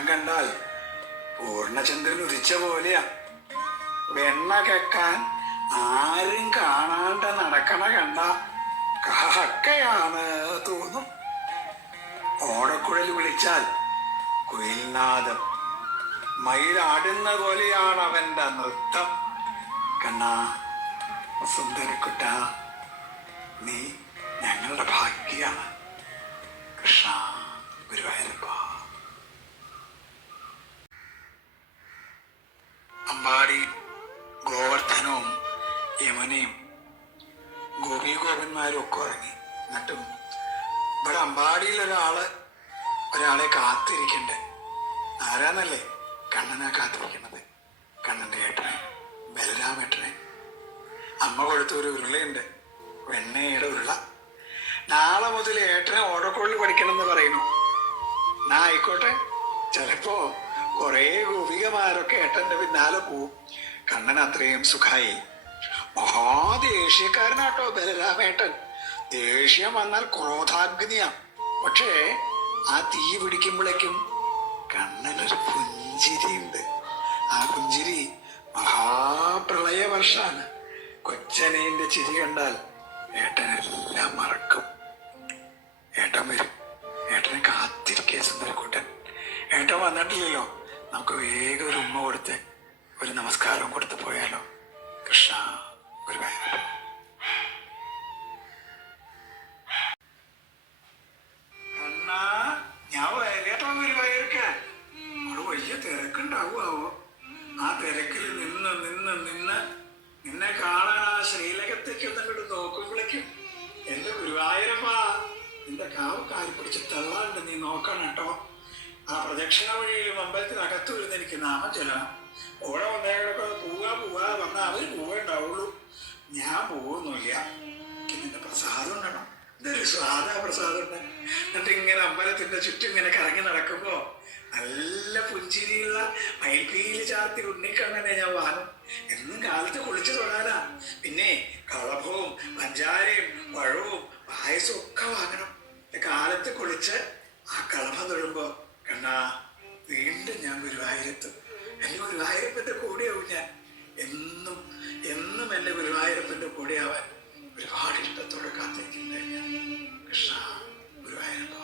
മുഖം കണ്ടാൽ പൂർണ്ണചന്ദ്രൻ ഉദിച്ച പോലെയാ. വെണ്ണ കെക്കാൻ ആരും കാണാണ്ട് നടക്കണ കണ്ട കാക്കയാണ് തോന്നും. ഓടക്കുഴൽ വിളിച്ചാൽ കുയിൽനാദം, മയിലാടുന്ന പോലെയാണ് അവന്റെ നൃത്തം. കണ്ണാ, സുന്ദരക്കുട്ട, നീ ഞങ്ങളുടെ ഭാഗ്യാണ്. കൃഷ്ണ ഗുരുവായൂരപ്പ. അമ്പാടി ഗോവർദ്ധനവും യമുനയും ഗോപന്മാരും ഒക്കെ ഇറങ്ങി. എന്നിട്ടും ഇവിടെ അമ്പാടിയിൽ ഒരാളെ കാത്തിരിക്കണ്ടേ. ആരാന്നല്ലേ? കണ്ണനാ കാത്തിരിക്കണത്. കണ്ണൻ്റെ ഏട്ടനെ, ബലരാമേട്ടനെ. അമ്മ കൊടുത്ത ഒരു ഉരുളയുണ്ട്, വെണ്ണയുടെ ഉരുള. നാളെ മുതൽ ഏട്ടനെ ഓടക്കുഴൽ പഠിക്കണമെന്ന് പറയുന്നു. എന്നാ ആയിക്കോട്ടെ. ചിലപ്പോ കുറേ ഗോപികമാരൊക്കെ ഏട്ടന്റെ പിന്നാലെ പോവും. കണ്ണൻ അത്രയും സുഖായി. മഹാദേഷ്യക്കാരനാട്ടോ ബലരാമേട്ടൻ. ദേഷ്യം വന്നാൽ ക്രോധാഗ്നിയാ. പക്ഷേ ആ തീ പിടിക്കുമ്പോഴേക്കും കണ്ണനൊരു പുഞ്ചിരിയുണ്ട്. ആ പുഞ്ചിരി മഹാപ്രളയ വർഷാണ്. കൊച്ചനേന്റെ ചിരി കണ്ടാൽ ഏട്ടനെല്ലാം മറക്കും. ഏട്ടൻ വരും. ഏട്ടനെ കാത്തിരിക്കേ സുന്ദരക്കുട്ടൻ. ഏട്ടൻ വന്നിട്ടില്ലല്ലോ. നമുക്ക് വേഗം ഒരു ഉമ്മ കൊടുത്ത് ഒരു നമസ്കാരം കൊടുത്ത് പോയാലോ. കൃഷ്ണ ഗുരുവായൂരപ്പ. കണ്ണാ, ഞാൻ വരട്ടോ ഗുരുവായൂർക്ക്. അവിടെ വലിയ തിരക്കുണ്ടാവോ? ആ തിരക്കിൽ നിന്ന് നിന്ന് നിന്ന് നിന്നെ കാണാൻ ആ ശ്രീലകത്തേക്ക് ഒന്നങ്ങോട്ട് നോക്കുമ്പോഴേക്കും എന്റെ ഗുരുവായൂരപ്പ, നിന്റെ കാവ് കാരി പിടിച്ച് തള്ളാണ്ട് നീ നോക്കണം കേട്ടോ. ആ പ്രദക്ഷിണ വഴിയിലും അമ്പലത്തിനകത്തു വരുന്ന എനിക്ക് നാമം ചൊല്ലണം. ഓടെ വന്നേക്കൊക്കെ പോവാ പറഞ്ഞാൽ അവര് പോവേ ഉണ്ടാവുള്ളൂ. ഞാൻ പോകുന്നില്ല. എനിക്ക് നിന്റെ പ്രസാദം ഉണ്ടണം. ഇതൊരു സ്വാദാ പ്രസാദം ഉണ്ട്. എന്നിട്ട് ഇങ്ങനെ അമ്പലത്തിന്റെ ചുറ്റും ഇങ്ങനെ കറങ്ങി നടക്കുമ്പോ നല്ല പുഞ്ചിരിയുള്ള മയിൽപ്പീലി ചാർത്തി ഉണ്ണിക്കണ്ണനെ ഞാൻ വാങ്ങും. എന്നും കാലത്ത് കുളിച്ചു തൊടാനാ. പിന്നെ കളഭവും പഞ്ചാരയും പഴവും പായസവും ഒക്കെ വാങ്ങണം. കാലത്ത് കുളിച്ച് ആ കളഭം തൊഴുമ്പോ കണ്ണാ, വീണ്ടും ഞാൻ ഗുരുവായൂരത്തും. എന്റെ ഗുരുവായൂരപ്പന്റെ കൂടെയാവും ഞാൻ. എന്നും എന്നും എന്റെ ഗുരുവായൂരപ്പന്റെ കൂടെയാവാൻ ഒരുപാട് ഇഷ്ടത്തോടെ കാത്തിരിക്കുന്നത്. കൃഷ്ണ ഗുരുവായൂരപ്പ.